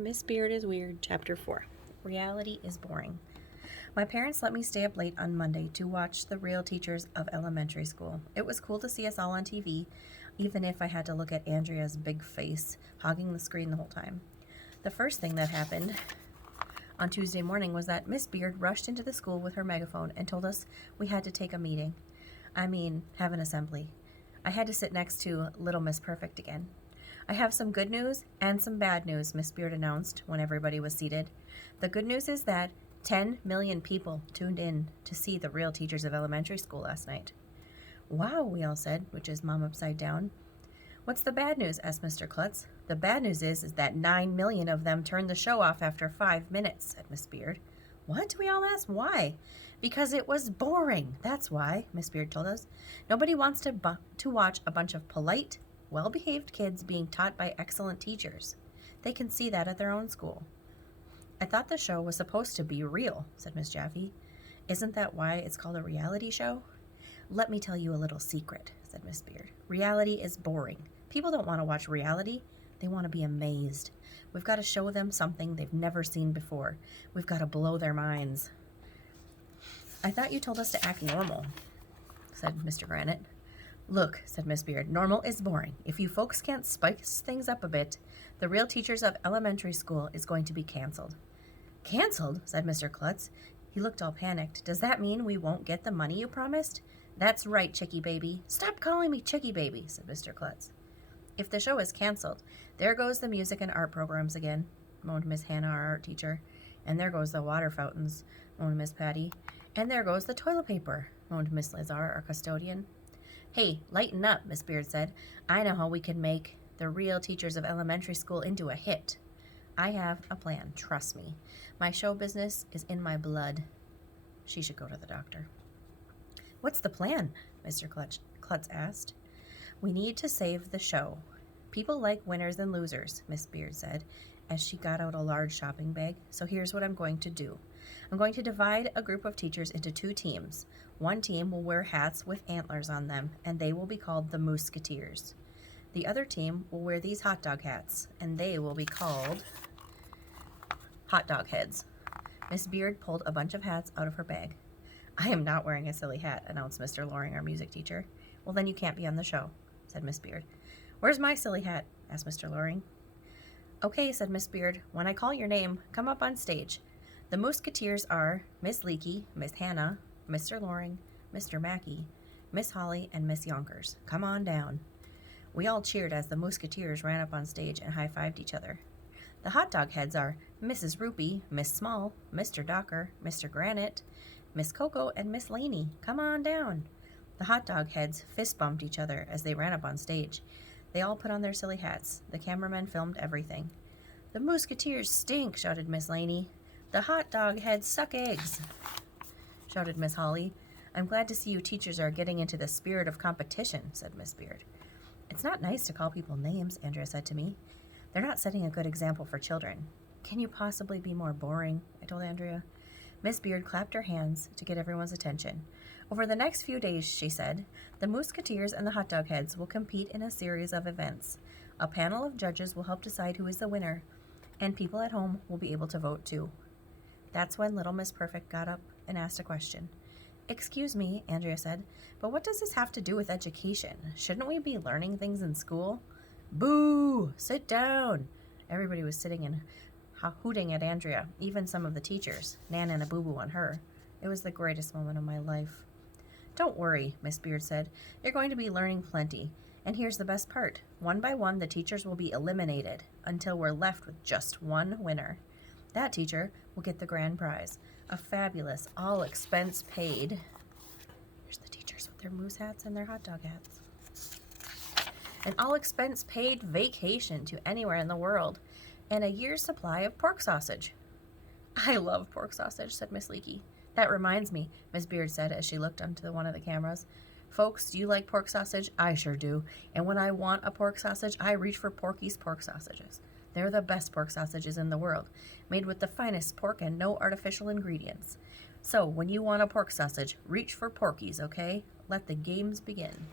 Miss Beard is Weird, Chapter 4. Reality is boring. My parents let me stay up late on Monday to watch The Real Teachers of Elementary School. It was cool to see us all on TV, even if I had to look at Andrea's big face hogging the screen the whole time. The first thing that happened on Tuesday morning was that Miss Beard rushed into the school with her megaphone and told us we had to take a meeting. Have an assembly. I had to sit next to Little Miss Perfect again. I have some good news and some bad news, Miss Beard announced when everybody was seated. The good news is that 10 million people tuned in to see The Real Teachers of Elementary School last night. Wow, we all said, which is Mom upside down. What's the bad news? Asked Mr. Klutz. The bad news is that 9 million of them turned the show off after 5 minutes, said Miss Beard. What? We all asked. Why? Because it was boring. That's why, Miss Beard told us. Nobody wants to watch a bunch of polite, well-behaved kids being taught by excellent teachers. They can see that at their own school. I thought the show was supposed to be real, said Miss Jaffe. Isn't that why it's called a reality show? Let me tell you a little secret, said Miss Beard. Reality is boring. People don't want to watch reality. They want to be amazed. We've got to show them something they've never seen before. We've got to blow their minds. I thought you told us to act normal, said Mr. Granite. Look, said Miss Beard, normal is boring. If you folks can't spice things up a bit, The Real Teachers of Elementary School is going to be canceled. Canceled? Said Mr. Klutz. He looked all panicked. Does that mean we won't get the money you promised? That's right, Chickie Baby. Stop calling me Chickie Baby, said Mr. Klutz. If the show is canceled, there goes the music and art programs again, moaned Miss Hannah, our art teacher. And there goes the water fountains, moaned Miss Patty. And there goes the toilet paper, moaned Miss Lazar, our custodian. Hey, lighten up, Miss Beard said. I know how we can make The Real Teachers of Elementary School into a hit. I have a plan, trust me. My show business is in my blood. She should go to the doctor. What's the plan? Mr. Klutz asked. We need to save the show. People like winners and losers, Miss Beard said, as she got out a large shopping bag. So here's what I'm going to do. I'm going to divide a group of teachers into 2 teams. One team will wear hats with antlers on them, and they will be called the Musketeers. The other team will wear these hot dog hats, and they will be called hot dog heads. Miss Beard pulled a bunch of hats out of her bag. I am not wearing a silly hat, announced Mr. Loring, our music teacher. Well, then you can't be on the show, said Miss Beard. Where's my silly hat? Asked Mr. Loring. Okay, said Miss Beard. When I call your name, come up on stage. The Musketeers are Miss Leakey, Miss Hannah, Mr. Loring, Mr. Mackey, Miss Holly, and Miss Yonkers. Come on down. We all cheered as the Musketeers ran up on stage and high-fived each other. The hot dog heads are Mrs. Rupee, Miss Small, Mr. Docker, Mr. Granite, Miss Coco, and Miss Laney. Come on down. The hot dog heads fist-bumped each other as they ran up on stage. They all put on their silly hats. The cameramen filmed everything. The Musketeers stink, shouted Miss Laney. The hot dog heads suck eggs, shouted Miss Holly. I'm glad to see you teachers are getting into the spirit of competition, said Miss Beard. It's not nice to call people names, Andrea said to me. They're not setting a good example for children. Can you possibly be more boring? I told Andrea. Miss Beard clapped her hands to get everyone's attention. Over the next few days, she said, the Musketeers and the hot dog heads will compete in a series of events. A panel of judges will help decide who is the winner, and people at home will be able to vote too. That's when Little Miss Perfect got up and asked a question. Excuse me, Andrea said, but what does this have to do with education? Shouldn't we be learning things in school? Boo! Sit down! Everybody was sitting and hooting at Andrea, even some of the teachers. Nan and a boo-boo on her. It was the greatest moment of my life. Don't worry, Miss Beard said. You're going to be learning plenty. And here's the best part. One by one, the teachers will be eliminated until we're left with just one winner. That teacher will get the grand prize, a fabulous, all-expense-paid. Here's the teachers with their moose hats and their hot dog hats. An all-expense-paid vacation to anywhere in the world, and a year's supply of pork sausage. I love pork sausage, said Miss Leakey. That reminds me, Miss Beard said as she looked onto one of the cameras. Folks, do you like pork sausage? I sure do. And when I want a pork sausage, I reach for Porky's pork sausages. They're the best pork sausages in the world, made with the finest pork and no artificial ingredients. So, when you want a pork sausage, reach for Porky's, okay? Let the games begin.